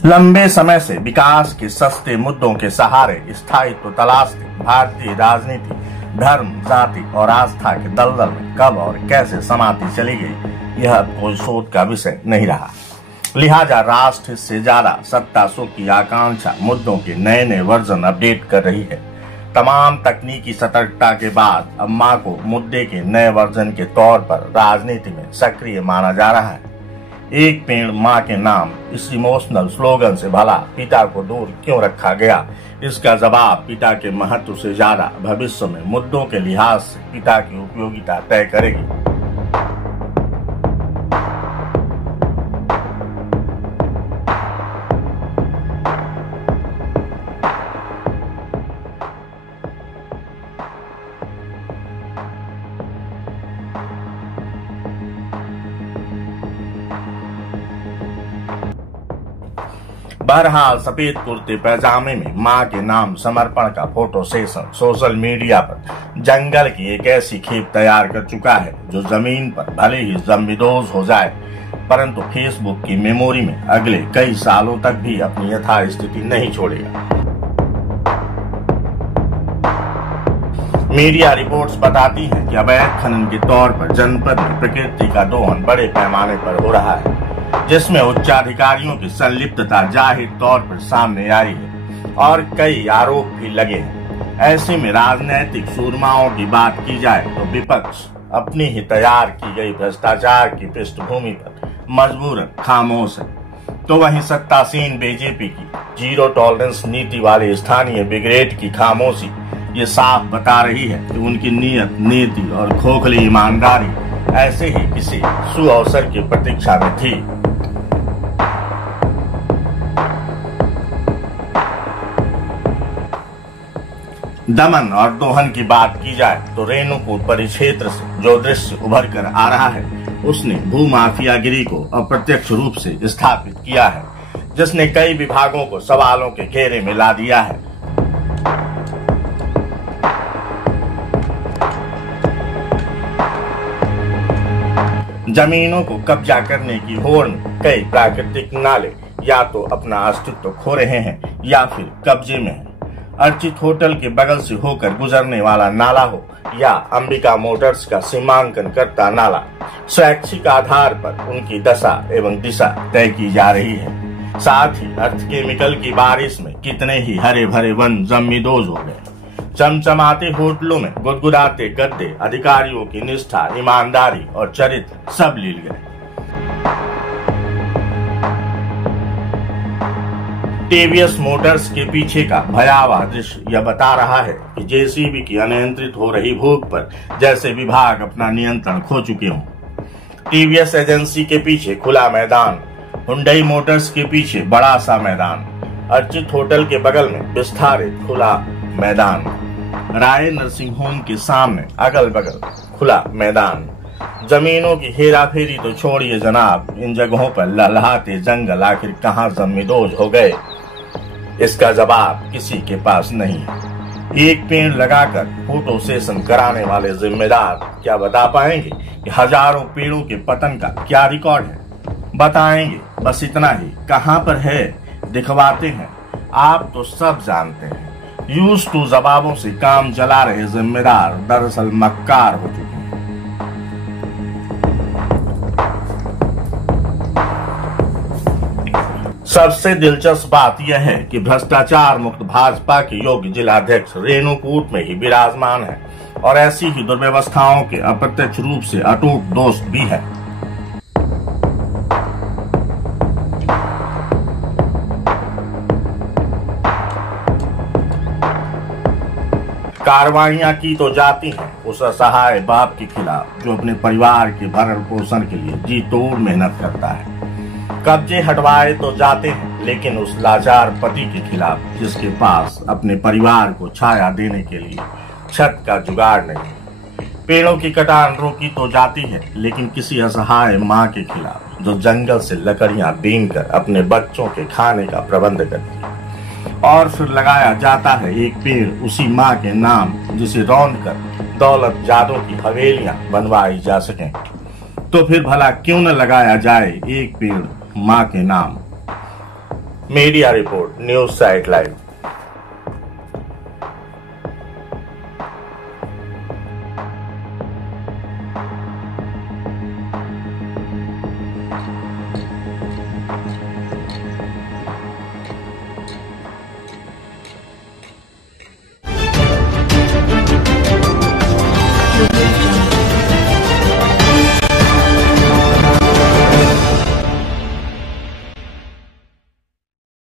लंबे समय से विकास के सस्ते मुद्दों के सहारे स्थायित्व तलाशती भारतीय राजनीति धर्म, जाति और आस्था के दलदल में कब और कैसे समाती चली गई, यह कोई शोध का विषय नहीं रहा। लिहाजा राष्ट्र से ज्यादा सत्ता सुख की आकांक्षा मुद्दों के नए नए वर्जन अपडेट कर रही है। तमाम तकनीकी सतर्कता के बाद अब मां को मुद्दे के नए वर्जन के तौर पर राजनीति में सक्रिय माना जा रहा है। एक पेड़ मां के नाम इस इमोशनल स्लोगन से भला पिता को दूर क्यों रखा गया, इसका जवाब पिता के महत्व से ज्यादा भविष्य में मुद्दों के लिहाज से पिता की उपयोगिता तय करेगी। बहरहाल सफेद कुर्ते पैजामे में मां के नाम समर्पण का फोटो सेशन सोशल मीडिया पर जंगल की एक ऐसी खेप तैयार कर चुका है जो जमीन पर भले ही जमींदोज हो जाए, परंतु फेसबुक की मेमोरी में अगले कई सालों तक भी अपनी यथास्थिति नहीं छोड़ेगा। मीडिया रिपोर्ट्स बताती हैं कि अवैध खनन के तौर पर जनपद में प्रकृति का दोहन बड़े पैमाने पर हो रहा है, जिसमें उच्चाधिकारियों की संलिप्तता जाहिर तौर पर सामने आई है और कई आरोप भी लगे हैं। ऐसे में राजनीतिक सूरमाओं की बात की जाए तो विपक्ष अपनी ही तैयार की गई भ्रष्टाचार की पृष्ठभूमि पर मजबूरन खामोश है, तो वहीं सत्तासीन बीजेपी की जीरो टॉलरेंस नीति वाले स्थानीय ब्रिगेड की खामोशी ये साफ बता रही है कि उनकी नीयत, नीति और खोखली ईमानदारी ऐसे ही किसी सुअवसर की प्रतीक्षा में थी। दमन और दोहन की बात की जाए तो रेणुकूट परिक्षेत्र से जो दृश्य उभर कर आ रहा है उसने भूमाफियागिरी को अप्रत्यक्ष रूप से स्थापित किया है, जिसने कई विभागों को सवालों के घेरे में ला दिया है। जमीनों को कब्जा करने की होड़ में कई प्राकृतिक नाले या तो अपना अस्तित्व खो रहे हैं या फिर कब्जे में हैं। अर्चित होटल के बगल से होकर गुजरने वाला नाला हो या अंबिका मोटर्स का सीमांकन करता नाला, स्वैच्छिक आधार पर उनकी दशा एवं दिशा तय की जा रही है। साथ ही अर्थ केमिकल की बारिश में कितने ही हरे भरे वन जमींदोज हो गए। चमचमाते होटलों में गुदगुदाते गद्दे अधिकारियों की निष्ठा, ईमानदारी और चरित्र सब लील गए। टीवीएस मोटर्स के पीछे का भयावह दृश्य यह बता रहा है कि जेसीबी की अनियंत्रित हो रही भूख पर जैसे विभाग अपना नियंत्रण खो चुके हों। टीवीएस एजेंसी के पीछे खुला मैदान, हुंडई मोटर्स के पीछे बड़ा सा मैदान, अर्चित होटल के बगल में विस्तारित खुला मैदान, राय नर्सिंग होम के सामने अगल बगल खुला मैदान। जमीनों की हेराफेरी तो छोड़िए जनाब, इन जगहों पर लहलहाते जंगल आखिर कहाँ जमींदोज हो गए, इसका जवाब किसी के पास नहीं है। एक पेड़ लगाकर फोटो सेशन कराने वाले जिम्मेदार क्या बता पाएंगे कि हजारों पेड़ों के पतन का क्या रिकॉर्ड है? बताएंगे बस इतना ही, कहां पर है दिखवाते हैं, आप तो सब जानते हैं। यूज टू जवाबों से काम चला रहे जिम्मेदार दरअसल मक्कार हो चुके हैं। सबसे दिलचस्प बात यह है कि भ्रष्टाचार मुक्त भाजपा के योग्य जिलाध्यक्ष रेणुकूट में ही विराजमान है और ऐसी ही दुर्व्यवस्थाओं के अप्रत्यक्ष रूप से अटूट दोस्त भी है। कार्रवाइयां की तो जाती हैं उस असहाय बाप के खिलाफ जो अपने परिवार के भरण पोषण के लिए जी तोड़ मेहनत करता है। कब्जे हटवाए तो जाते हैं लेकिन उस लाचार पति के खिलाफ जिसके पास अपने परिवार को छाया देने के लिए छत का जुगाड़ नहीं। पेड़ों की कटान रोकी तो जाती है लेकिन किसी असहाय माँ के खिलाफ जो जंगल से लकड़ियां बीन कर अपने बच्चों के खाने का प्रबंध करती है। और फिर लगाया जाता है एक पेड़ उसी माँ के नाम जिसे रौंद कर दौलत जादों की हवेलियां बनवाई जा सकें। तो फिर भला क्यों न लगाया जाए एक पेड़ माँ के नाम। Media report, news site live.